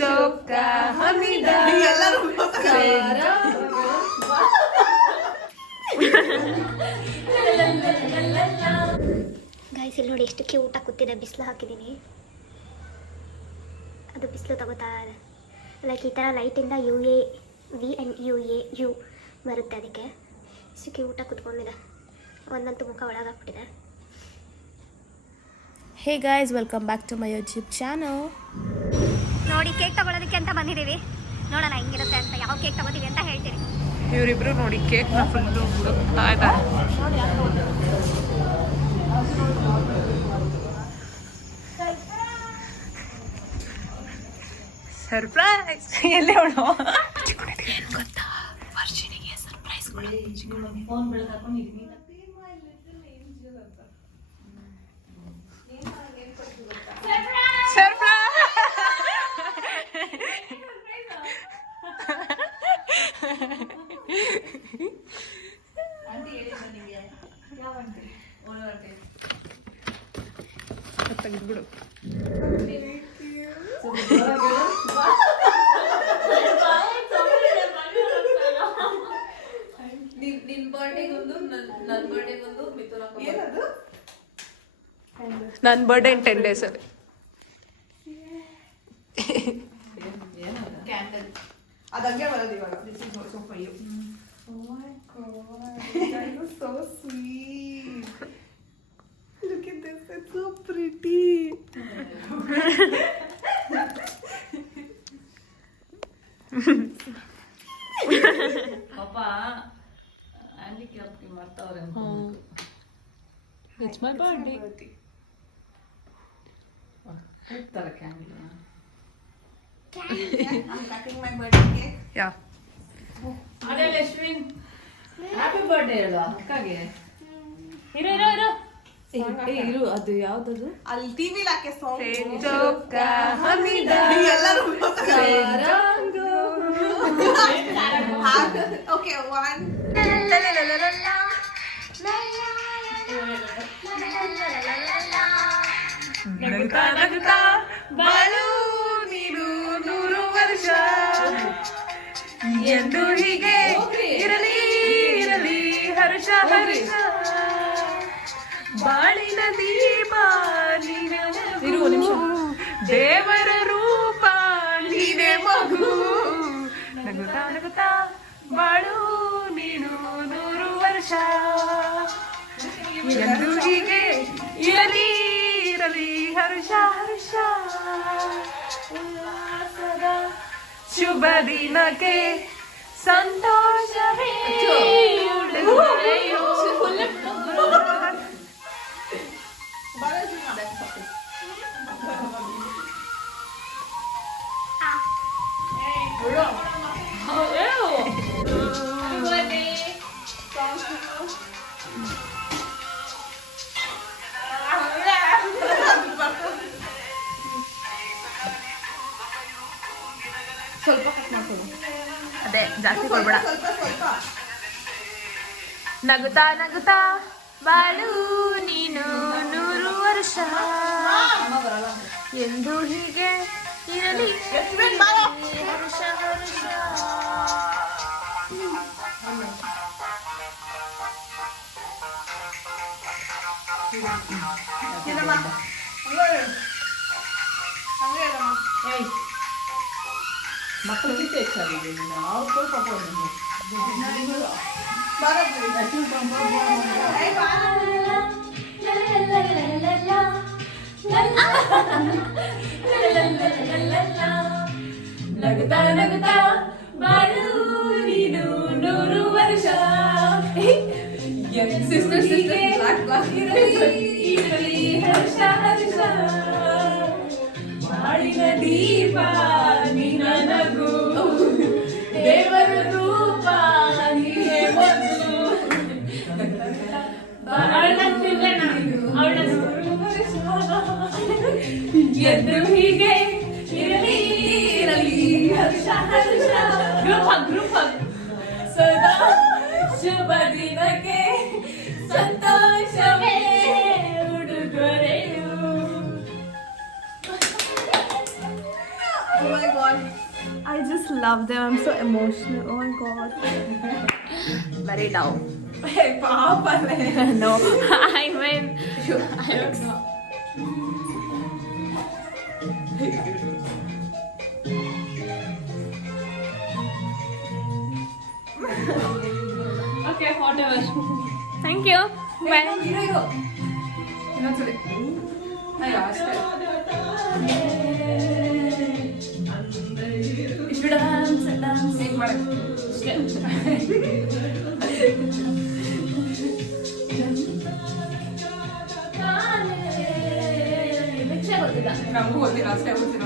ಚೊಕ್ಕ ಹಮಿದ ಗಾಯ್ಸ್ ಇಲ್ಲಿ ನೋಡಿ ಎಷ್ಟು ಕ್ಯೂಟ್ ಆಗಿ ಕೂತಿದೆ. ಬಿಸಿಲು ಹಾಕಿದ್ದೀನಿ, ಅದು ಬಿಸಿಲು ತಗೋತಾ ಇದೆ. ಲೈಕ್ ಈ ಥರ ಲೈಟಿಂದ UAVU ಬರುತ್ತೆ, ಅದಕ್ಕೆ ಇಷ್ಟು ಕ್ಯೂಟಾಗಿ ಕುತ್ಕೊಂಡಿದೆ. ಒಂದಂತೂ ಮುಖ ಒಳಗಾಗ್ಬಿಟ್ಟಿದೆ. Hey guys, welcome back to my YouTube channel. ನೋಡಿ ಕೇಕ್ ತಗೊಳ್ಳೋದಕ್ಕೆ ಅಂತ ಬಂದಿದ್ದೀವಿ. ನೋಡೋಣ ಹೆಂಗಿರುತ್ತೆ ಅಂತ, ಯಾವ ಕೇಕ್ ತಗೋತೀವಿ ಅಂತ ಹೇಳ್ತೀವಿ. ಇವರಿಬ್ರು ನೋಡಿ ಕೇಕ್ನ ಫುಲ್ಲು ಹುಡುಕ್ತಾ ಇದ್ದಾರೆ. ಸರ್ಪ್ರೈಸ್ ಎಲ್ಲೇ ಅವಳು ಗೊತ್ತಾ, ವರ್ಷಿನಿಗೆ ಸರ್ಪ್ರೈಸ್ ತೆಗೆದ್ಬಿಡು. ನನ್ನ ಬರ್ಡೇ ಇನ್ 10 days ಅಲ್ಲಿ. ಅದಂಗೆ ಬರೋದು ಇವಾಗ. This is also for you. Oh my god, that is so sweet. Look at this, it's so pretty. Papa, handicap ki martavare ankondo. It's my birthday. Hooptara candle. I'm cutting my birthday cake. Yeah. ಅದೇ ಲಕ್ಷ್ಮೀನ್ happy birthday ಹೇಳು ಅಕ್ಕಗೆ. ಇರು ಇರು ಅದು ಯಾವ್ದದು ಅಲ್ಲಿ TV ಹಾಕಿ song ಚೊಕ್ಕ ಹಮಿದ ಎಲ್ಲರೂ Sarang. Okay 1 ನಗುತ್ತಾ ನಗುತ್ತಾ ಬಾಳು ನೀನು 100 ವರ್ಷ ಎಂದು ಹೀಗೆ ಇರಲಿ ಇರಲಿ ಹರ್ಷ ಹರ್ಷ. ಬಾಳಿನ ದೀಪ ನೀನೆ ಮಗು, ದೇವರ ರೂಪ ನೀನೆ ಮಗು. ನಗುತ್ತಾ ನಗುತ್ತಾ ಬಾಳು ನೀನು 100 ವರ್ಷ ಎಂದು ಹೀಗೆ ಇರಲಿ ಇರಲಿ ಹರ್ಷ ಹರ್ಷ. ಉಲ್ಲಾಸದ ಶುಭ ದಿನಕ್ಕೆ ಸಂತೋಷವೇ ಉಡುಗೊರೆಯೋ. ಸ್ವಲ್ಪ ಕಟ್ ಮಾಡ್ಕೊಳ್ಳಿ. ಅದೇ ಜಾಸ್ತಿ ಕೊಡ್ಬೇಡ. ಸ್ವಲ್ಪ ಸ್ವಲ್ಪ ನಗುತ್ತಾ ನಗುತ್ತಾ ಬಾಳು ನೀನು 100 ವರ್ಷ ಎಂದು ಹೀಗೆ ಇರಲಿ ಹರ್ಷ ಹರ್ಷ. ಇದಮ್ಮ ಹಂಗೆ ಇರಮ್ಮ. ಏಯ್ ಮಕ್ಕಳು ಕಿತ್ತೆ ಹೆಚ್ಚಾಗಿದೆ ನೀನು ಅವ್ರು ಸ್ವಲ್ಪ ಹೋಗಿ ನಗುತ್ತಾ ನಗುತ್ತಾ ಬಾಳು ನೀನು 100 ವರ್ಷ ಇರಲಿ ಹರ್ಷ ಹರ್ಷ. ಬಾಳಿನ ದೀಪ ನಿನ್ನ ನಗು, ದೇವರ ರೂಪ ನೀನೇ ಮಗು. ಎದ್ದು ಹೀಗೆ ಇರಲಿ ಇರಲಿ ಹರ್ಷ ಹರ್ಷ. ಗ್ರೂಪ್ ಸದಾ ಶುಭ ದಿನಕ್ಕೆ ಸಂತೋಷವೇ ಉಡುಗೊರೆಯು. just love them. I'm so emotional. Oh my god. Very down. No, I mean, okay, whatever. Thank you. Bye. ಇನ್ನೊಂದ್ಸಲಿ ಅಯ್ಯೋ ಅಷ್ಟೇ ಹೇಗೆ ಮಾಡಿ ನಮಗೂ ಗೊತ್ತಿಲ್ಲ ಅಷ್ಟೇ ಗೊತ್ತಿಲ್ಲ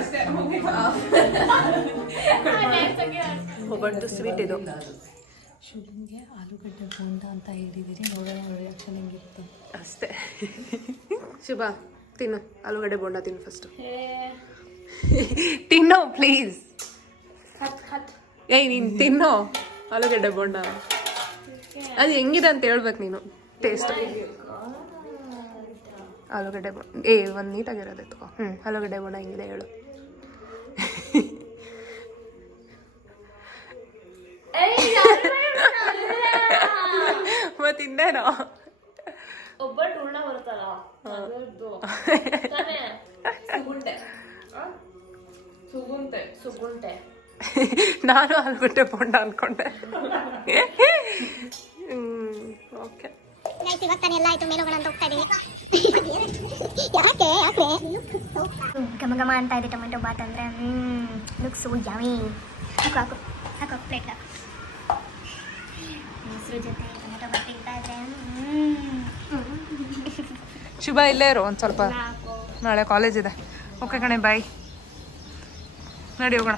ಅಷ್ಟೇ ಒಬ್ಬಟ್ಟು ಸ್ವೀಟ್ ಇದು. ಶುಭಂಗೆ ಆಲೂಗಡ್ಡೆ ಬೋಂಡ ಅಂತ ಹೇಳಿದಿರಿ, ನೋಡೋಣ ರಿಯಾಕ್ಷನ್ ಹೆಂಗಿತ್ತು ಅಷ್ಟೇ. ಶುಭ ತಿನ್ನು, ಆಲೂಗಡ್ಡೆ ಬೋಂಡ ತಿನ್ನು ಫಸ್ಟು. ತಿನ್ನೋ ಪ್ಲೀಸ್. ಏಯ್ ನೀನು ತಿನ್ನೋ ಆಲೂಗಡ್ಡೆ ಬೋಂಡ. ಅದು ಹೆಂಗಿದೆ ಅಂತ ಹೇಳ್ಬೇಕು ನೀನು. ಟೇಸ್ಟ್ ಆಲೂಗಡ್ಡೆ ಬೋಂಡ ಒಂದು ನೀಟಾಗಿರೋದೆ ತಗೋ. ಆಲೂಗಡ್ಡೆ ಬೋಂಡ ಹೆಂಗಿದೆ ಹೇಳು. ಮತ್ತಿನ್ನೇನೋ ಒಬ್ಬಟ್ಟು ಉಳ್ಳ ಬರ್ತಲ್ಲ ಸುಗುಂಟೆ ನಾನು ಆಲೂಗಡ್ಡೆ ಬೋಂಡ ಅನ್ಕೊಂಡೆ. ಓಕೆ ಇವಾಗ ತಾನೆ ಎಲ್ಲ ಆಯ್ತು, ಮೇಲುಗಳು ಅಂತ ಹೋಗ್ತಾ ಇದೀನಿ. ಯಾಕೆ ಘಮ ಘಮ ಅಂತ ಇದೆ ಟೊಮೆಟೊ ಬಾತ್ ಅಂದರೆ. Look so yummy. ಹಾಕು ಪ್ಲೇಟ್ ಮೊಸರು ಜೊತೆ ಟೊಮೆಟೊ ಬಾತ್ ತಿಂತಾ ಇದ್ರೆ. ಶುಭ ಇಲ್ಲೇ ಇರು ಒಂದು ಸ್ವಲ್ಪ, ನಾಳೆ ಕಾಲೇಜ್ ಇದೆ. ಓಕೆ ಕಣೆ, ಬಾಯ್. ನಡಿ ಹೋಗೋಣ.